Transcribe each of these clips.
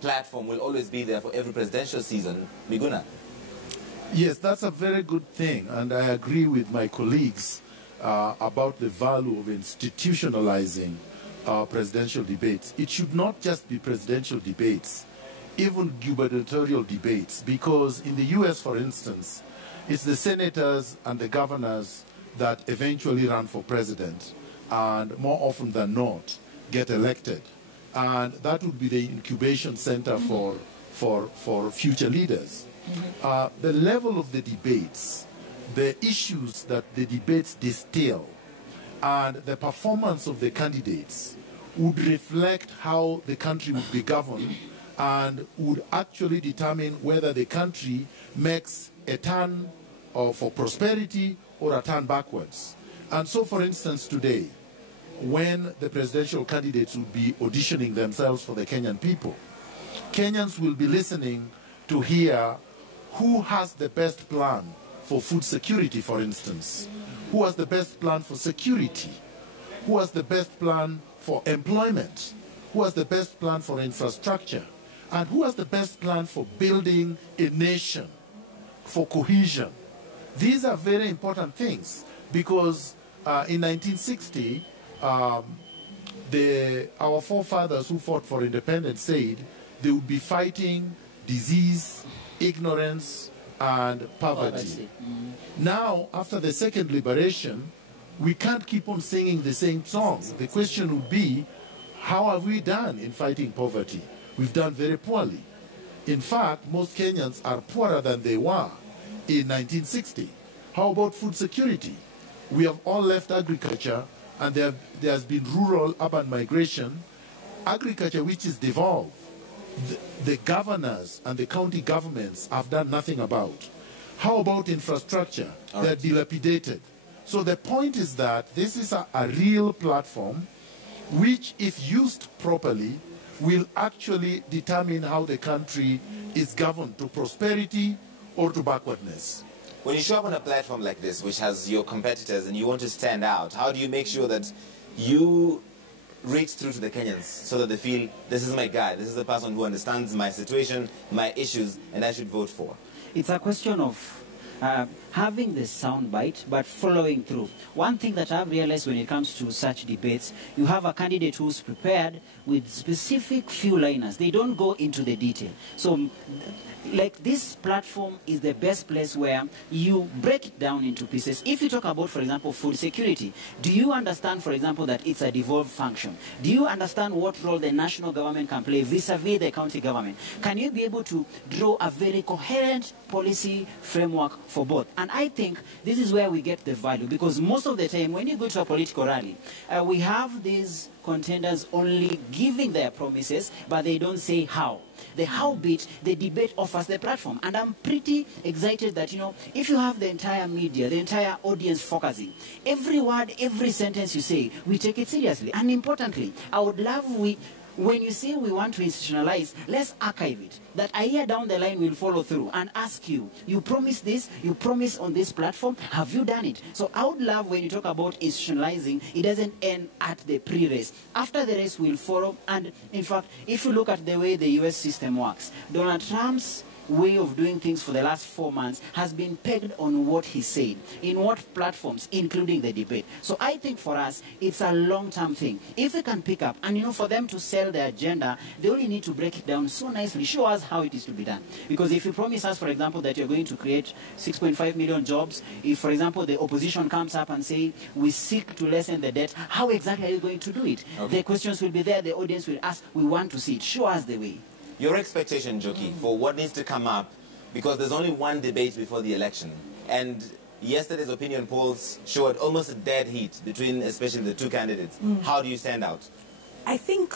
platform will always be there for every presidential season, Miguna? Yes, that's a very good thing, and I agree with my colleagues about the value of institutionalizing presidential debates. It should not just be presidential debates, even gubernatorial debates, because in the US, for instance, it's the senators and the governors that eventually run for president, and more often than not get elected. And that would be the incubation center for future leaders. The level of the debates, the issues that the debates distill, and the performance of the candidates would reflect how the country would be governed and would actually determine whether the country makes a turn for prosperity or a turn backwards. And so, for instance, today, when the presidential candidates will be auditioning themselves for the Kenyan people, Kenyans will be listening to hear who has the best plan for food security, for instance, who has the best plan for security, who has the best plan for employment, who has the best plan for infrastructure, and who has the best plan for building a nation, for cohesion. These are very important things because in 1960, our forefathers who fought for independence said they would be fighting disease, ignorance, and poverty. Now, after the second liberation, we can't keep on singing the same song. The question would be, how have we done in fighting poverty? We've done very poorly. In fact, most Kenyans are poorer than they were in 1960. How about food security? We have all left agriculture, and there has been rural-urban migration. Agriculture, which is devolved, the governors and the county governments have done nothing about. How about infrastructure? They're dilapidated. So the point is that this is a real platform which, if used properly, will actually determine how the country is governed, to prosperity or to backwardness. When you show up on a platform like this, which has your competitors, and you want to stand out, how do you make sure that you reach through to the Kenyans so that they feel, this is my guy, this is the person who understands my situation, my issues, and I should vote for? It's a question of having the sound bite, but following through. One thing that I've realized when it comes to such debates, you have a candidate who's prepared with specific few liners. They don't go into the detail. So, like, this platform is the best place where you break it down into pieces. If you talk about, for example, food security, do you understand, for example, that it's a devolved function? Do you understand what role the national government can play vis-a-vis the county government? Can you be able to draw a very coherent policy framework for both? And I think this is where we get the value, because most of the time when you go to a political rally, we have these contenders only giving their promises, but they don't say how. The how bit, the debate offers the platform. And I'm pretty excited that, you know, if you have the entire media, the entire audience focusing, every word, every sentence you say, we take it seriously. And importantly, I would love when you say we want to institutionalize, let's archive it. That a year down the line we'll follow through and ask you, you promised this, you promised on this platform, have you done it? So I would love when you talk about institutionalizing, it doesn't end at the pre-race. After the race we'll follow, and in fact, if you look at the way the US system works, Donald Trump's way of doing things for the last 4 months has been pegged on what he said, in what platforms, including the debate. So I think for us, it's a long-term thing. If we can pick up, and you know, for them to sell their agenda, they only need to break it down so nicely, show us how it is to be done. Because if you promise us, for example, that you're going to create 6.5 million jobs, if, for example, the opposition comes up and say, we seek to lessen the debt, how exactly are you going to do it? Okay. The questions will be there, the audience will ask, we want to see it, show us the way. Your expectation, Joki, for what needs to come up, because there's only one debate before the election, and yesterday's opinion polls showed almost a dead heat between especially the two candidates. How do you stand out? I think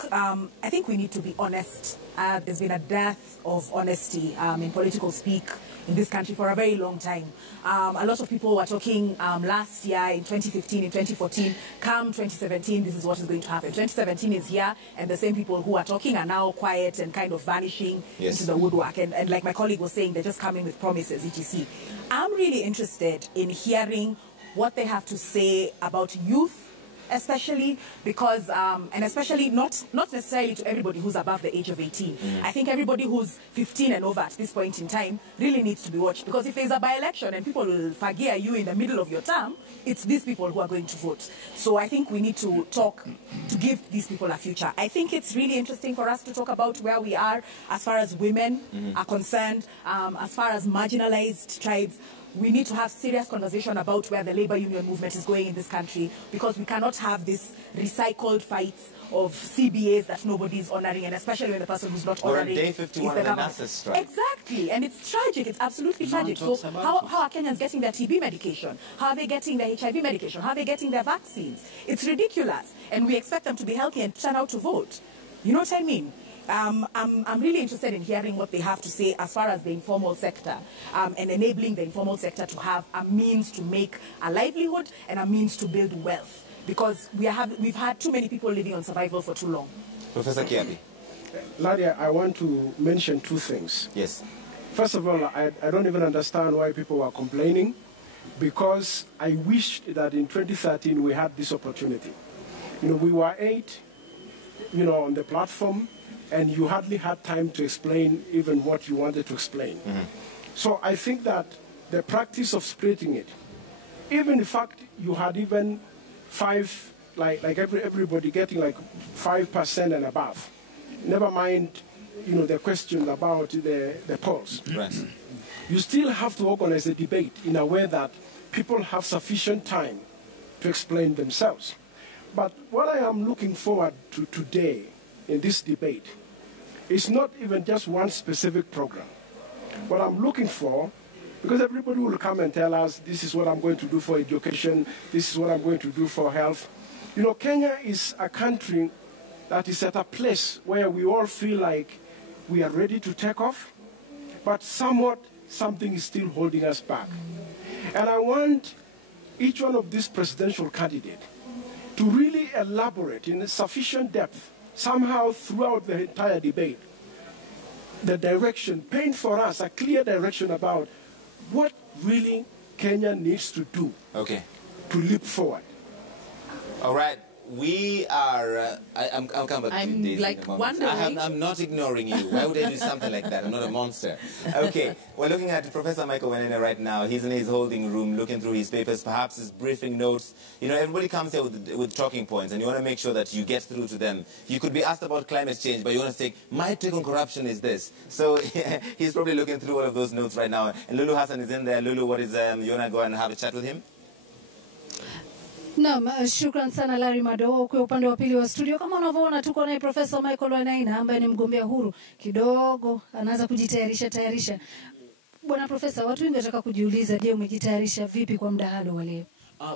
we need to be honest. There's been a dearth of honesty in political speak in this country for a very long time. A lot of people were talking last year, in 2015, in 2014, come 2017, this is what is going to happen. 2017 is here, and the same people who are talking are now quiet and kind of vanishing into the woodwork. And like my colleague was saying, they're just coming with promises, etc. I'm really interested in hearing what they have to say about youth, especially because, and especially not necessarily to everybody who's above the age of 18. I think everybody who's 15 and over at this point in time really needs to be watched, because if there's a by-election and people will forgive you in the middle of your term, it's these people who are going to vote. So I think we need to talk to give these people a future. I think it's really interesting for us to talk about where we are as far as women are concerned, as far as marginalized tribes. We need to have serious conversation about where the labor union movement is going in this country, because we cannot have this recycled fights of CBAs that nobody is honoring, and especially when the person who's not honoring is the government. We're on day 51 of the NASA strike. Exactly, and it's tragic. It's absolutely tragic. So how are Kenyans getting their TB medication? How are they getting their HIV medication? How are they getting their vaccines? It's ridiculous, and we expect them to be healthy and turn out to vote. You know what I mean? I'm really interested in hearing what they have to say as far as the informal sector and enabling the informal sector to have a means to make a livelihood and a means to build wealth, because we've had too many people living on survival for too long. Professor Kiabi. Ladia, I want to mention two things. Yes. First of all, I don't even understand why people are complaining, because I wished that in 2013 we had this opportunity. You know, we were 8, you know, on the platform, and you hardly had time to explain even what you wanted to explain. So I think that the practice of splitting it, even in fact you had even 5, like everybody getting like 5% and above. Never mind, you know, the question about the polls. Right. You still have to organize the debate in a way that people have sufficient time to explain themselves. But what I am looking forward to today in this debate is not even just one specific program. What I'm looking for, because everybody will come and tell us, this is what I'm going to do for education, this is what I'm going to do for health. You know, Kenya is a country that is at a place where we all feel like we are ready to take off, but somewhat something is still holding us back. And I want each one of these presidential candidates to really elaborate in sufficient depth, somehow throughout the entire debate, the direction, paint for us a clear direction about what really Kenya needs to do to leap forward. All right. We are, I'll come back to you, Daisy, like in a moment. wondering. I'm not ignoring you. Why would I do something like that? I'm not a monster. Okay, we're looking at Professor Michael Wenene right now. He's in his holding room looking through his papers, perhaps his briefing notes. You know, everybody comes here with talking points, and you want to make sure that you get through to them. You could be asked about climate change, but you want to say, my take on corruption is this. So he's probably looking through all of those notes right now. And Lulu Hassan is in there. Lulu, what is, you want to go and have a chat with him? Naam, shukran sana Larry Mado kwa upande wa pili wa studio. Kama unavyoona tuko naye Profesa Michael Wenene ambaye ni mgombea huru. Kidogo anaanza kujitayarisha. Bwana Profesa, watu wengi wanataka kujiuliza, je, umejitayarisha vipi kwa mdahalo wa leo?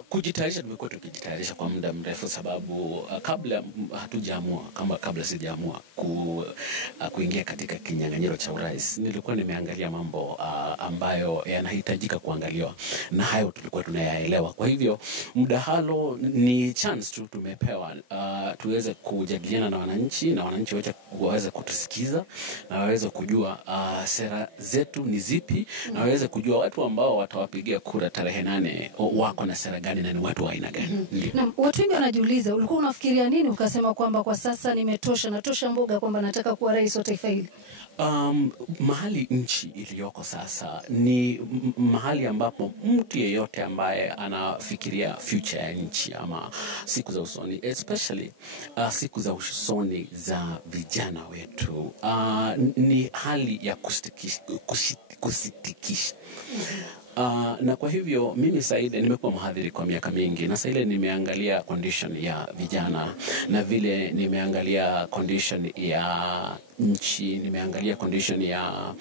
Kujitayarisha tumekuwa tukijitayarisha kwa muda mrefu, sababu kabla hatujaamua, kabla sijaamua kuingia katika kinyang'anyiro cha urais, nilikuwa nimeangalia mambo ambayo yanahitajika kuangaliwa, na hayo tulikuwa tunayaelewa. Kwa hivyo mdahalo ni chance tu tumepewa tuweze kujadiliana na wananchi waweze kutusikiza na waweze kujua sera zetu ni zipi, na waweze kujua watu ambao watawapigia kura tarehe 8 wako na sera gani na ni watu wa aina gani. Na watu wengi wanajiuliza, ulikuwa unafikiria nini ukasema kwamba kwa sasa natosha mboga kwamba nataka kuwa rais wa taifa hili? Mahali nchi iliyoko sasa ni mahali ambapo mtu yeyote ambaye anafikiria future ya nchi ama siku za usoni, especially siku za usoni za vijana wetu, ni hali ya kusitikisha. Na kwa hivyo mimi Saida nimekuwa mhadhiri kwa miaka mingi, na Saida nimeangalia condition ya vijana, na vile nimeangalia condition ya nchi, nimeangalia condition ya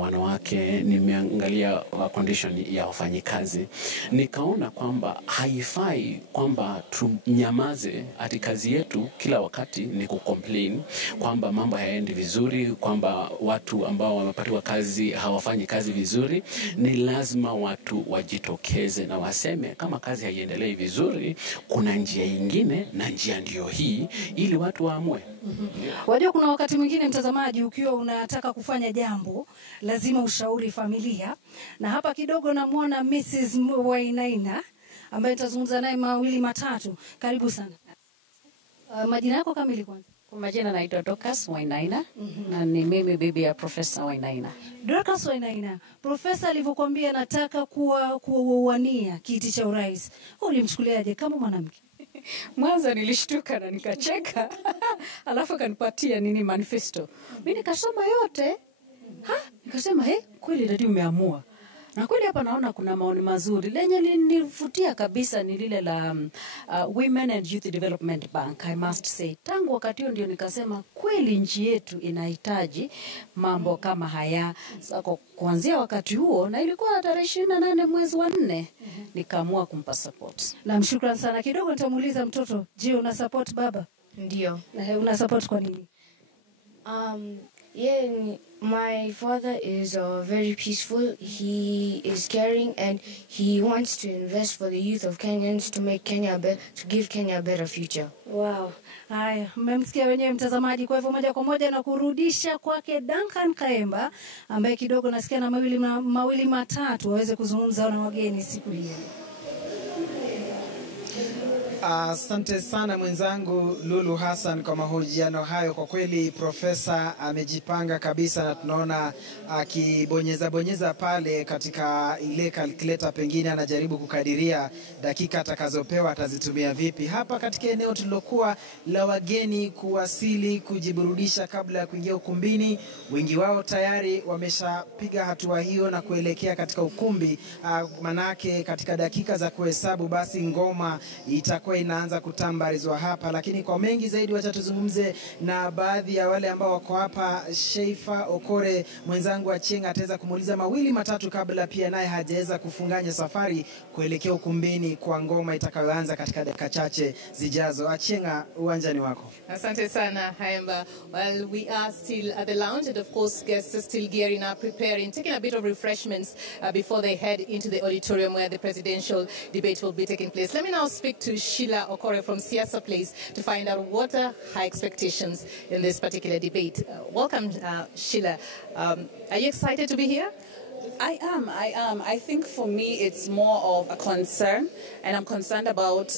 wanawake, nimeangalia condition ya wafanyikazi. Nikaona kwamba haifai kwamba tunyamaze ati kazi yetu kila wakati ni kucomplain kwamba mambo hayaendi vizuri, kwamba watu ambao wamepatiwa kazi hawafanyi kazi vizuri. Ni lazima watu wajitokeze na waseme kama kazi haiendelei vizuri, kuna njia nyingine na njia ndio hii, ili watu waamue. Wajua kuna wakati mwingine mtazamaji, ukiwa unataka kufanya jambo lazima ushauri familia, na hapa kidogo namuona Mrs. Wainaina ambaye nitazungumza naye mawili matatu. Karibu sana. Majina yako kamili kwanza? Kwa majina naitwa Dorcas Wainaina na ni mimi bibi ya Profesa Wainaina. Dorcas Wainaina, profesa alivyokuambia nataka kuwania kiti cha urais, ulimchukuliaje kama mwanamke? Mwanzo nilishtuka na nikacheka. Alafu akanipatia manifesto. Mimi nikasoma yote. Nikasema kweli dadi umeamua. Na kweli hapa naona kuna maoni mazuri. Lenye linivutia kabisa ni lile la Women and Youth Development Bank, I must say. Tangu wakati huo ndio nikasema kweli nchi yetu inahitaji mambo kama haya. Kuanzia wakati huo, na ilikuwa tarehe 28 mwezi wa 4, nikaamua kumpa support. Na mshukrani sana. Kidogo nitamuuliza mtoto, je, una support baba? Ndio. Una support kwa nini? Yeah, my father is very peaceful. He is caring and he wants to invest for the youth of Kenyans to make Kenya to give Kenya a better future. Wow. Haya, mmemsikia wenyewe mtazamaji. Kwa hivyo moja kwa moja na kurudisha kwake Duncan Kaemba ambaye kidogo nasikia na mawili matatu waweze kuzungumza na wageni siku hii. Asante sana mwenzangu Lulu Hassan kwa mahojiano hayo. Kwa kweli profesa amejipanga kabisa, na tunaona akibonyeza pale katika ile calculator, pengine anajaribu kukadiria dakika atakazopewa atazitumia vipi. Hapa katika eneo tulilokuwa la wageni kuwasili kujiburudisha kabla ya kuingia ukumbini, wengi wao tayari wameshapiga hatua hiyo na kuelekea katika ukumbi. Manake katika dakika za kuhesabu basi ngoma itakuwa inaanza kutambarizwa hapa. Lakini kwa mengi zaidi wacha tuzungumze na baadhi ya wale ambao wako hapa. Sheifa Okore mwenzangu Achenga ataweza kumuuliza mawili matatu kabla pia naye hajaweza kufunganya safari kuelekea ukumbini kwa ngoma itakayoanza katika dakika chache zijazo. Achenga, uwanjani wako. Asante sana Haemba. Well, we are still at the lounge and of course guests are still gearing up, preparing, taking a bit of refreshments before they head into the auditorium where the presidential debate will be taking place. Let me now speak to Sheila Okore from Siasa Place to find out what are her expectations in this particular debate. Welcome, Sheila. Are you excited to be here? I am. I think for me it's more of a concern, and I'm concerned about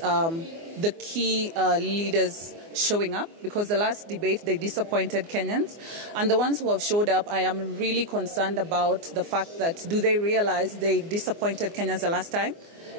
the key leaders showing up, because the last debate they disappointed Kenyans, and the ones who have showed up, I am really concerned about the fact that do they realize they disappointed Kenyans the last time,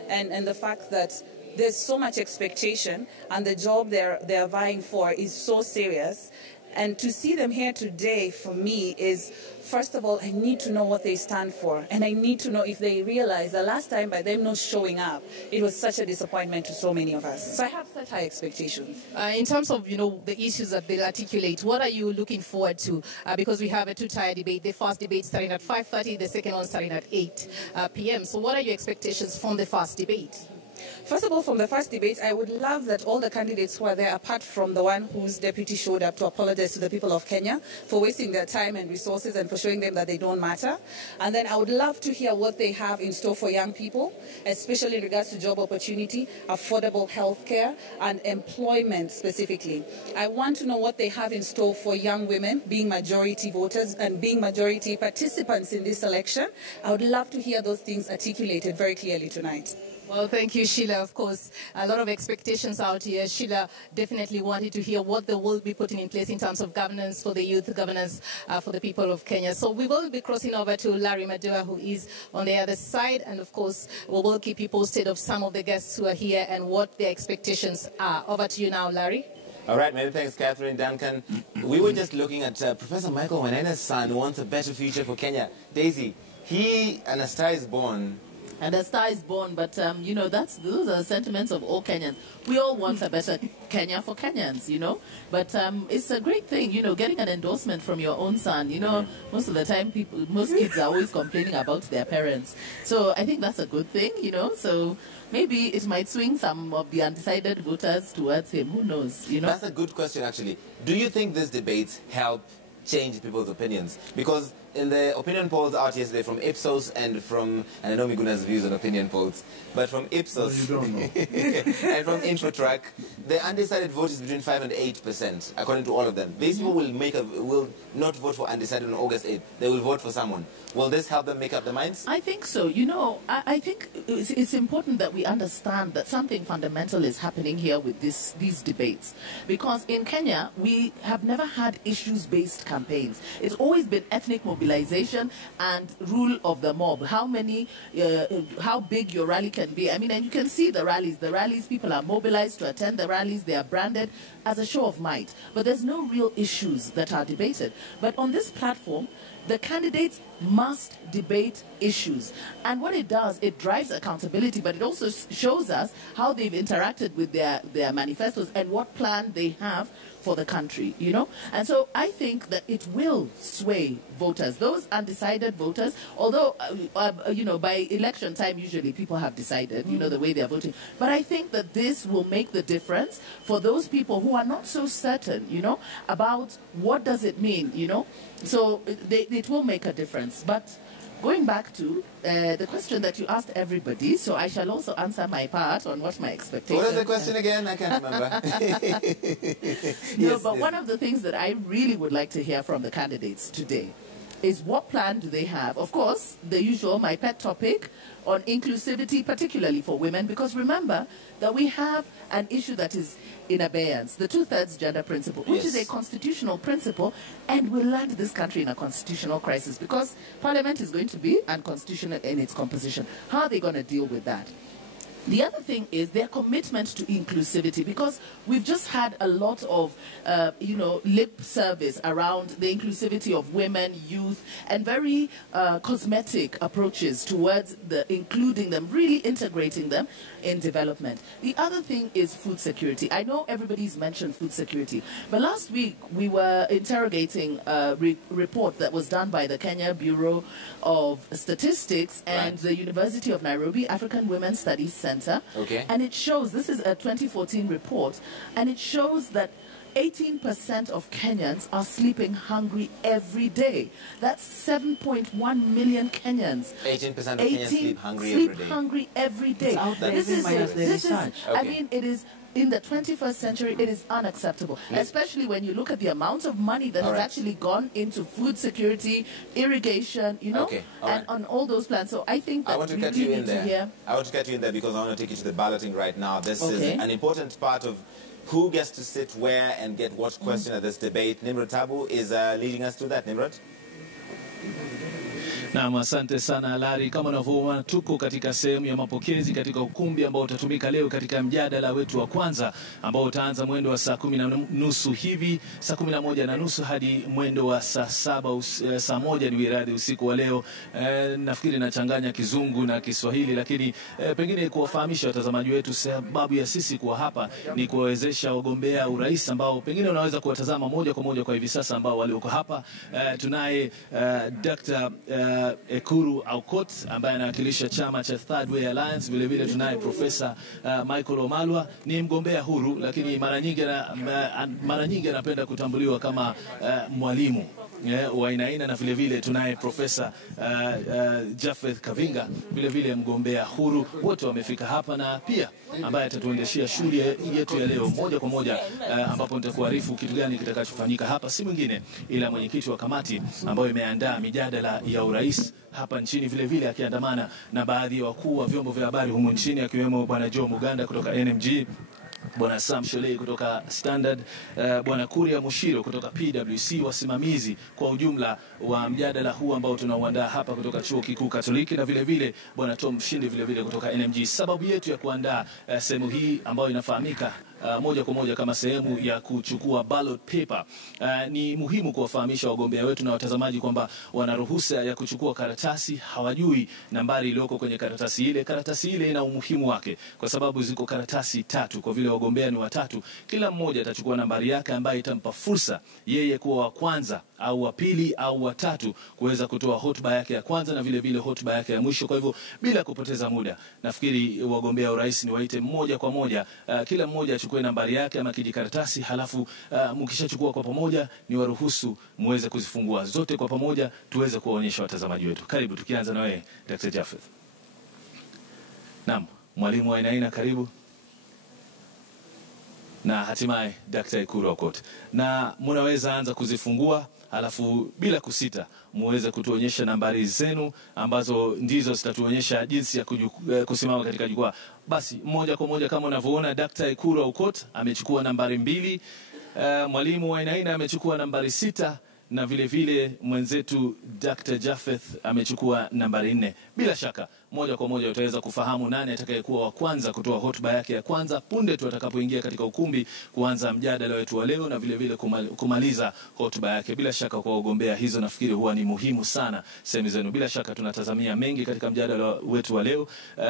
and the fact that there's so much expectation and the job they're vying for is so serious. And to see them here today, for me, is, first of all, I need to know what they stand for. And I need to know if they realize the last time by them not showing up, it was such a disappointment to so many of us. So I have such high expectations. In terms of, the issues that they'll articulate, what are you looking forward to? Because we have a two-tier debate. The first debate starting at 5:30, the second one starting at 8 p.m. So what are your expectations from the first debate? First of all, from the first debate, I would love that all the candidates who are there, apart from the one whose deputy showed up to apologize to the people of Kenya for wasting their time and resources and for showing them that they don't matter. And then I would love to hear what they have in store for young people, especially in regards to job opportunity, affordable health care, and employment specifically. I want to know what they have in store for young women, being majority voters and being majority participants in this election. I would love to hear those things articulated very clearly tonight. Well, thank you, Sheila. Of course, a lot of expectations out here. Sheila definitely wanted to hear what they will be putting in place in terms of governance for the youth, governance for the people of Kenya. So we will be crossing over to Larry Madua, who is on the other side. And of course, we will keep you posted of some of the guests who are here and what their expectations are. Over to you now, Larry. All right, many thanks, Catherine, Duncan. We were just looking at Professor Michael Wainaina's son who wants a better future for Kenya. Daisy, and a star is born. And a star is born, but, those are the sentiments of all Kenyans. We all want a better Kenya for Kenyans, But it's a great thing, getting an endorsement from your own son. Most of the time, most kids are always complaining about their parents. So I think that's a good thing, So maybe it might swing some of the undecided voters towards him. Who knows, That's a good question, actually. Do you think these debates help change people's opinions? Because in the opinion polls out yesterday from Ipsos and from, and I know Miguna's views on opinion polls, but from Ipsos you don't know. and from InfoTrack, the undecided vote is between 5 and 8%, according to all of them. These people will not vote for undecided on August 8th. They will vote for someone. Will this help them make up their minds? I think so. You know, I think it's important that we understand that something fundamental is happening here with these debates. Because in Kenya, we have never had issues-based campaigns. It's always been ethnic mobilization and rule of the mob. How big your rally can be. I mean, and you can see the rallies. The rallies, people are mobilized to attend the rallies. They are branded as a show of might. But there's no real issues that are debated. But on this platform, the candidates must debate issues. And what it does, it drives accountability, but it also shows us how they've interacted with their manifestos and what plan they have for the country, you know? And so I think that it will sway voters, those undecided voters, although, you know, by election time, usually people have decided, you know, the way they're voting. But I think that this will make the difference for those people who are not so certain, you know, about what does it mean, you know? So it will make a difference. But going back to the question that you asked everybody, so I shall also answer my part on what my expectations. What was the question again? I can't remember. One of the things that I really would like to hear from the candidates today is what plan do they have? Of course, the usual, my pet topic on inclusivity, particularly for women, because remember that we have an issue that is in abeyance, the 2/3 gender principle, which is a constitutional principle, and will land this country in a constitutional crisis because Parliament is going to be unconstitutional in its composition. How are they going to deal with that? The other thing is their commitment to inclusivity, because we've just had a lot of, you know, lip service around the inclusivity of women, youth, and very cosmetic approaches towards including them, really integrating them in development. The other thing is food security. I know everybody's mentioned food security, but last week we were interrogating a report that was done by the Kenya Bureau of Statistics and the University of Nairobi African Women's Studies Center. Okay. And it shows, this is a 2014 report, and it shows that 18% of Kenyans are sleeping hungry every day. That's 7.1 million Kenyans. 18% of Kenyans sleep hungry every day. This is, I mean, it is, in the 21st century, it is unacceptable, especially when you look at the amount of money that has actually gone into food security, irrigation, you know, and on all those plans. So I think that I want to cut you in there. I want to cut you in there because I want to take you to the balloting right now. This is an important part of who gets to sit where and get what question at this debate. Nimrod Tabu is leading us through that. Nimrod? Naam, asante sana Larry. Kama unavyoona tuko katika sehemu ya mapokezi katika ukumbi ambao utatumika leo katika mjadala wetu wa kwanza ambao utaanza mwendo wa saa 10:30 hivi, saa 11:30 hadi mwendo wa saa 1 ni wiradhi usiku wa leo. Nafikiri nachanganya Kizungu na Kiswahili, lakini pengine kuwafahamisha watazamaji wetu sababu ya sisi kuwa hapa ni kuwawezesha wagombea urais ambao pengine unaweza kuwatazama moja kwa moja kwa hivi sasa ambao walioko hapa. Tunaye Dr. Ekuru Aukot ambaye anawakilisha chama cha Third Way Alliance. Vile vile tunaye Profesa Michael Omalwa, ni mgombea huru, lakini mara nyingi anapenda kutambuliwa kama mwalimu wa aina, na vile vile tunaye Profesa Jafeth Kavinga, vile vile mgombea huru. Wote wamefika hapa na pia ambaye atatuendeshia shughuli yetu ya leo moja kwa moja, ambapo nitakuarifu kitu gani kitakachofanyika hapa. Si mwingine ila mwenyekiti wa kamati ambayo imeandaa mijadala ya urais hapa nchini, vile vile akiandamana na baadhi ya wakuu wa vyombo vya habari humu nchini, akiwemo Bwana Joe Muganda kutoka NMG, Bwana Sam Sholei kutoka Standard, Bwana Kuria Mushiro kutoka PwC, wasimamizi kwa ujumla wa mjadala huu ambao tunauandaa hapa kutoka Chuo Kikuu Katoliki, na vile vile Bwana Tom Shindi vile vile kutoka NMG. Sababu yetu ya kuandaa sehemu hii ambayo inafahamika moja kwa moja kama sehemu ya kuchukua ballot paper, ni muhimu kuwafahamisha wagombea wetu na watazamaji kwamba wana ruhusa ya kuchukua karatasi. Hawajui nambari iliyoko kwenye karatasi ile. Karatasi ile ina umuhimu wake kwa sababu ziko karatasi 3. Kwa vile wagombea ni 3, kila mmoja atachukua nambari yake ambayo itampa fursa yeye kuwa wa kwanza au wa pili au wa tatu kuweza kutoa hotuba yake ya kwanza na vile vile hotuba yake ya mwisho. Kwa hivyo bila kupoteza muda, nafikiri wagombea urais ni waite mmoja kwa moja, kila mmoja achukue nambari yake ama kijikaratasi, halafu mkishachukua kwa pamoja ni waruhusu muweze kuzifungua zote kwa pamoja tuweze kuwaonyesha watazamaji wetu. Karibu, tukianza na wewe Dr. Japheth. Naam, mwalimu wa Ainaina, karibu. Na hatimaye Dr. Ekuru Aukot. Na mnaweza anza kuzifungua, halafu bila kusita muweze kutuonyesha nambari zenu ambazo ndizo zitatuonyesha jinsi ya kusimama katika jukwaa. Basi moja kwa moja kama unavyoona Dr. Ekuru Aukot amechukua nambari 2, mwalimu wa Ainaina amechukua nambari 6 na vile vile mwenzetu Dr. Japheth amechukua nambari 4. Bila shaka moja kwa moja utaweza kufahamu nani atakayekuwa wa kwanza kutoa hotuba yake ya kwanza punde tu atakapoingia katika ukumbi kuanza mjadala wetu wa leo na vile vile kumaliza hotuba yake. Bila shaka kwa wagombea hizo nafikiri huwa ni muhimu sana sehemu zenu. Bila shaka tunatazamia mengi katika mjadala wetu wa leo.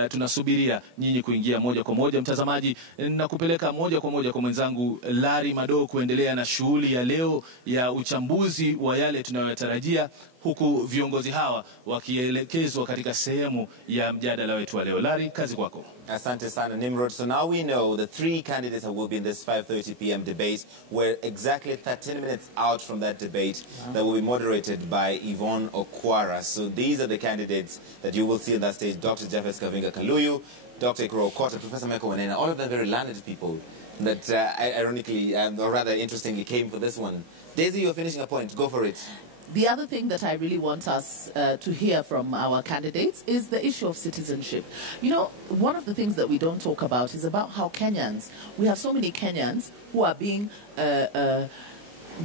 Tunasubiria nyinyi kuingia moja kwa moja. Mtazamaji, na kupeleka moja kwa moja kwa mwenzangu Larry Mado kuendelea na shughuli ya leo ya uchambuzi wa yale tunayotarajia, huku viongozi hawa wakielekezwa katika sehemu ya mjadala wetu wa leo. Larry, kazi kwako. Asante sana Nimrod. So now we know the 3 candidates that will be in this 5:30 p.m. debate. We're exactly 13 minutes out from that debate that will be moderated by Yvonne Okwara. So these are the candidates that you will see on that stage: Dr. Japheth Kavinga Kaluyu, Dr. Ekuru Aukot, Professor Michael Wanena, all of them very learned people that ironically, or rather interestingly, came for this one. Daisy, you're finishing a point. Go for it. The other thing that I really want us to hear from our candidates is the issue of citizenship. You know, one of the things that we don't talk about is about how Kenyans, we have so many Kenyans who are being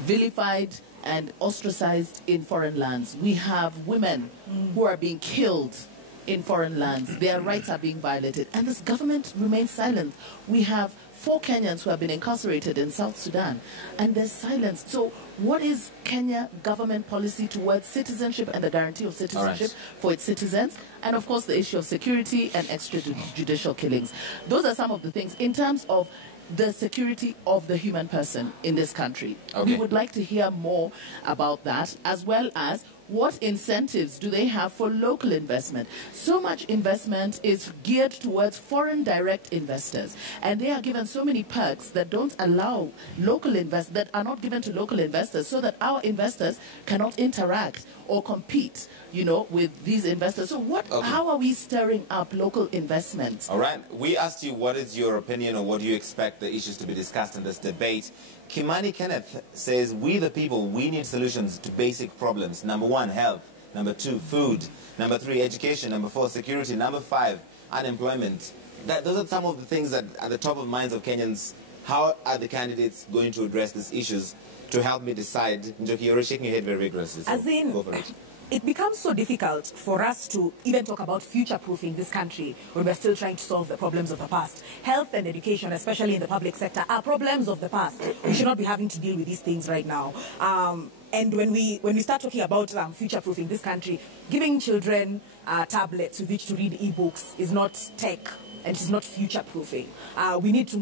vilified and ostracized in foreign lands. We have women who are being killed in foreign lands. Their rights are being violated. And this government remains silent. We have 4 Kenyans who have been incarcerated in South Sudan, and there's silence. So what is Kenya government policy towards citizenship and the guarantee of citizenship for its citizens? And of course the issue of security and extrajudicial killings. Those are some of the things in terms of the security of the human person in this country. We would like to hear more about that, as well as what incentives do they have for local investment? So much investment is geared towards foreign direct investors, and they are given so many perks that don't allow local that are not given to local investors, so that our investors cannot interact or compete, you know, with these investors. So how are we stirring up local investment? All right. We asked you what is your opinion or what do you expect the issues to be discussed in this debate. Kimani Kenneth says, we the people, we need solutions to basic problems. Number 1, health. Number 2, food. Number 3, education. Number 4, security. Number 5, unemployment. Those are some of the things that are at the top of minds of Kenyans. How are the candidates going to address these issues to help me decide? Njoki, you're shaking your head very vigorously. So As in, go for it. It becomes so difficult for us to even talk about future-proofing this country when we're still trying to solve the problems of the past. Health and education, especially in the public sector, are problems of the past. We should not be having to deal with these things right now. And when we start talking about future-proofing this country, giving children tablets with which to read e-books is not tech. And it is not future-proofing. We need to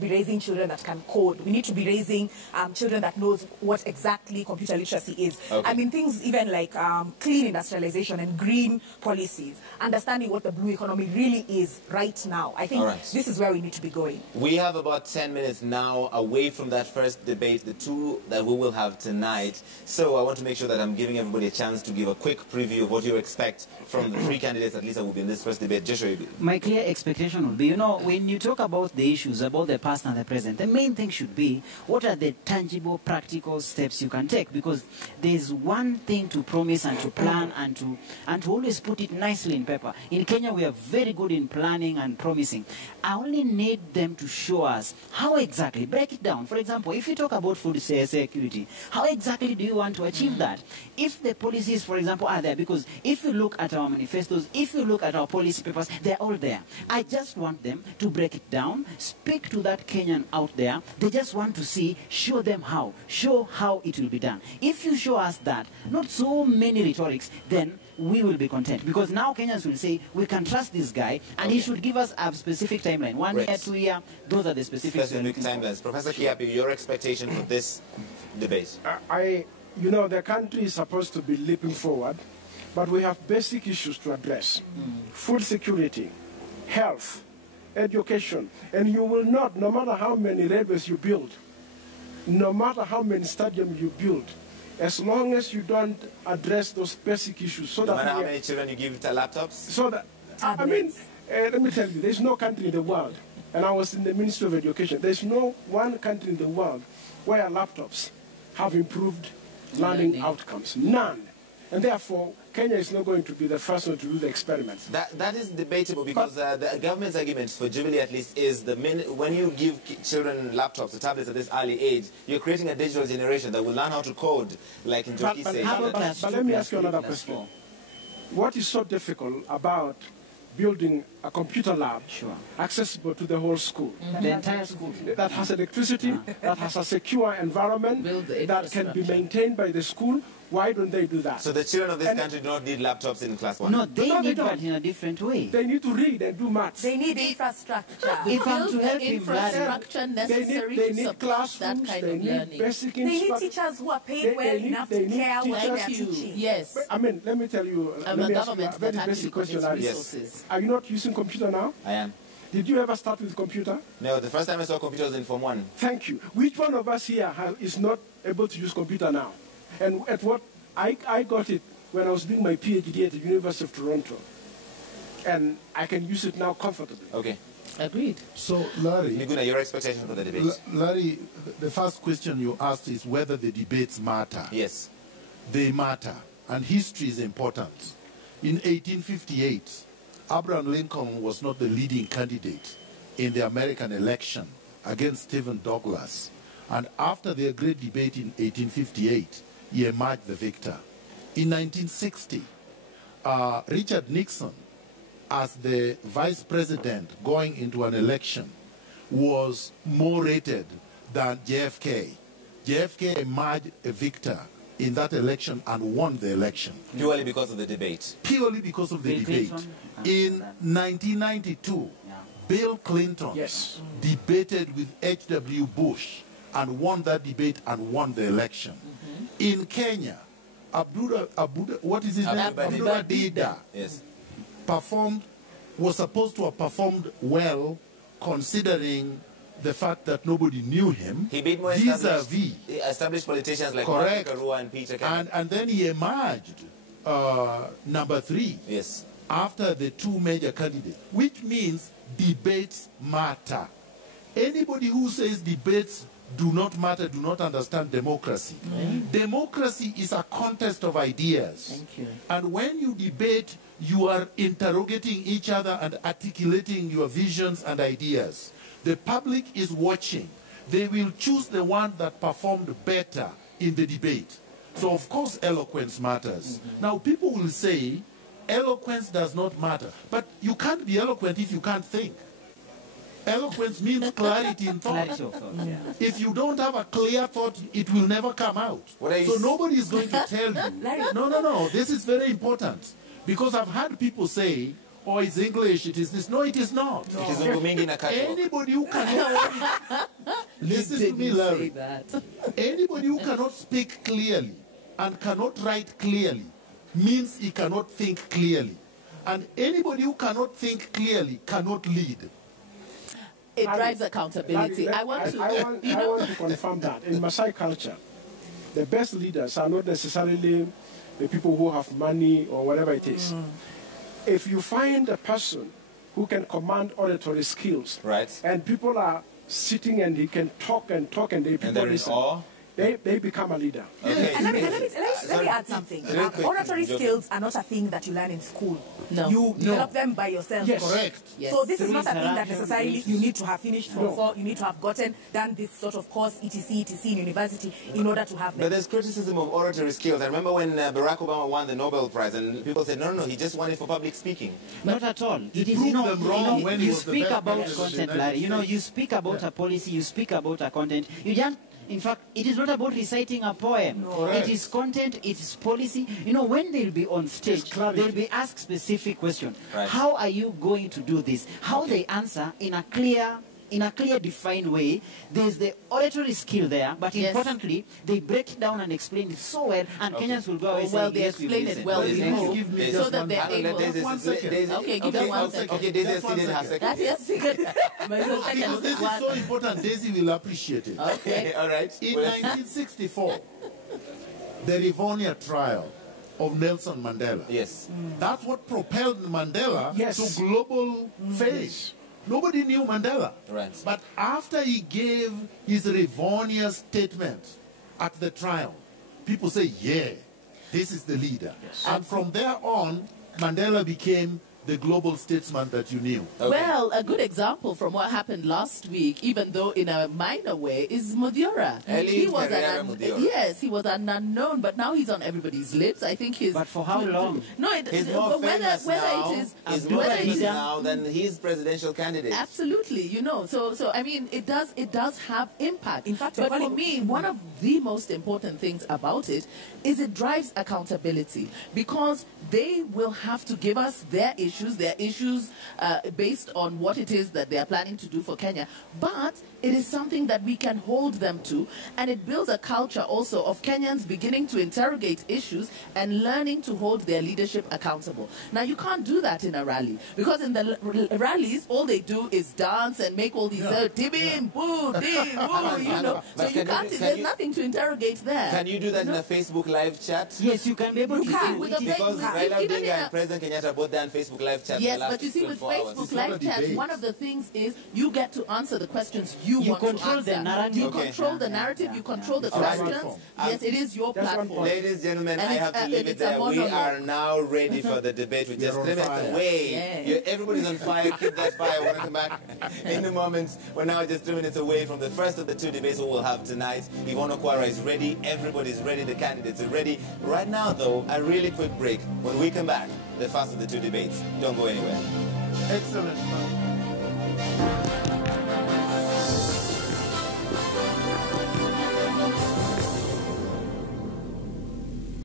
be raising children that can code. We need to be raising children that knows what exactly computer literacy is. I mean, things even like clean industrialization and green policies, understanding what the blue economy really is right now. I think this is where we need to be going. We have about 10 minutes now away from that first debate, the 2 that we will have tonight. So I want to make sure that I'm giving everybody a chance to give a quick preview of what you expect from the 3 candidates at least that will be in this first debate. Joshua. My clear expectation would be, you know, when you talk about the issues about the past and the present, the main thing should be what are the tangible, practical steps you can take, because there's one thing to promise and to plan and to always put it nicely in paper. In Kenya, we are very good in planning and promising. I only need them to show us how exactly, break it down. For example, if you talk about food security, how exactly do you want to achieve that? If the policies, for example, are there, because if you look at our manifestos, if you look at our policy papers, they're all there. I just want them to break it down, speak to that Kenyan out there. They just want to see, show them how, show how it will be done. If you show us that, not so many rhetorics, then we will be content. Because now Kenyans will say, we can trust this guy, and he should give us a specific timeline. 1 year, 2 years, those are the specific timelines. Professor Kiapi, your expectation for this debate? I you know, the country is supposed to be leaping forward, but we have basic issues to address. Food security, health, education. And you will not, no matter how many railways you build, no matter how many stadiums you build, as long as you don't address those basic issues. So no that matter how many children you give to laptops? So that, I mean, let me tell you, there's no country in the world, and I was in the Ministry of Education, there's no one country in the world where laptops have improved learning outcomes. None. And therefore, Kenya is not going to be the first one to do the experiments. That is debatable because the government's argument for Jubilee at least is when you give children laptops or tablets at this early age, you're creating a digital generation that will learn how to code, like in Joki said. But let me ask you another question. What is so difficult about building a computer lab accessible to the whole school? The entire school. That has electricity, that has a secure environment, that can be maintained by the school. Why don't they do that? So the children of this country do not need laptops in class 1? No, they need that in a different way. They need to read and do maths. They need infrastructure. If I'm to help him infrastructure necessary they to need support that kind of learning. Basic they need teachers who are paid well enough to care what they are teaching. Yes. I mean, let me tell you, let me ask you a very basic question. Yes. Are you not using computer now? I am. Did you ever start with computer? No, the first time I saw computers in Form 1. Thank you. Which one of us here is not able to use computer now? And at what I got it when I was doing my PhD at the University of Toronto. And I can use it now comfortably. Okay. Agreed. So, Larry... Miguna, your expectation for the debate? Larry, the first question you asked is whether the debates matter. Yes. They matter. And history is important. In 1858, Abraham Lincoln was not the leading candidate in the American election against Stephen Douglas. And after their great debate in 1858, he emerged the victor. In 1960, Richard Nixon, as the vice president going into an election, was more rated than JFK. JFK emerged a victor in that election and won the election. Purely because of the debate? Purely because of the debate. In 1992, Bill Clinton debated with H.W. Bush and won that debate and won the election. In Kenya, Abdullah Dida was supposed to have performed well, considering the fact that nobody knew him. He beat more established politicians like Martin Karua and Peter Kennedy. And then he emerged number 3 after the 2 major candidates, which means debates matter. Anybody who says debates do not matter, do not understand democracy. Democracy is a contest of ideas. Thank you. And when you debate, you are interrogating each other and articulating your visions and ideas. The public is watching. They will choose the one that performed better in the debate. So of course eloquence matters. Now people will say eloquence does not matter. But you can't be eloquent if you can't think. Eloquence means clarity in thought. If you don't have a clear thought, it will never come out. So nobody is going to tell you. No, this is very important. Because I've had people say, oh, it's English, it is this. No, it is not. It is Ngumingi na catwalk. Anybody who cannot... Listen to me, Larry. Anybody who cannot speak clearly and cannot write clearly means he cannot think clearly. And anybody who cannot think clearly cannot lead. It drives accountability. I want to confirm that. In Maasai culture, the best leaders are not necessarily the people who have money or whatever it is. If you find a person who can command oratory skills, and people are sitting and he can talk and they people listen, they become a leader. Okay. And let me add something. Oratory skills are not a thing that you learn in school. No. You develop them by yourself. Yes. Correct. Yes. So this is not a thing that necessarily you need to have finished Form 4, you need to have done this sort of course, etc., in university, in order to have them. But there's criticism of oratory skills. I remember when Barack Obama won the Nobel Prize, and people said, no, he just won it for public speaking. Not at all. It is, you speak about content, Larry. You speak about a policy, you speak about a content. In fact, it is not about reciting a poem. It is content, it is policy. When they'll be on stage, they'll be asked specific questions. How are you going to do this? How they answer in a clear in a clear, defined way. There's the oratory skill there, but importantly, they break it down and explain it so well, and Kenyans will go away saying, well, they yes, explain it well, so that they're able. Okay, give them 1 second. Okay, Daisy has seated her second. That is second. Because this is so important, Daisy will appreciate it. Okay, all right. In 1964, the Rivonia trial of Nelson Mandela. Yes. That's what propelled Mandela to global fame. Nobody knew Mandela. Right. But after he gave his Rivonia statement at the trial, people say, yeah, this is the leader. Yes. And from there on, Mandela became the global statesman that you knew. Okay. Well, a good example from what happened last week, even though in a minor way, is Mudura. He was yes, he was an unknown, but now he's on everybody's lips. I think he's. But for how long? No, he's more famous now than his presidential candidate. Absolutely, you know. So I mean, it does have impact. In fact, but for me, one of the most important things about it is it drives accountability, because they will have to give us their issues based on what it is that they are planning to do for Kenya. But it is something that we can hold them to, and it builds a culture also of Kenyans beginning to interrogate issues and learning to hold their leadership accountable. Now, you can't do that in a rally, because in the rallies, all they do is dance and make all these tibim, boo, dim, boo, you know. So you can't, there's nothing to interrogate there. Can you do that in a Facebook live chat? Yes, you can be able to. Because Raila Odinga and President Kenyatta both done Facebook live chat. Yes, but you see, with Facebook live chat, one of the things is you get to answer the questions you want to answer. The narrative. You control the narrative, you control the questions. Yes, it is your platform. Ladies and gentlemen, I have to leave it there. We are now ready for the debate. We just 3 minutes away. Everybody's on fire. Keep that fire. We'll come back in a moment. We're now just 3 minutes away from the first of the 2 debates we will have tonight. Yvonne Okwara is ready. Everybody's ready. The candidates are ready. Right now, though, a really quick break. When we come back, the first of the 2 debates. Don't go anywhere. Excellent.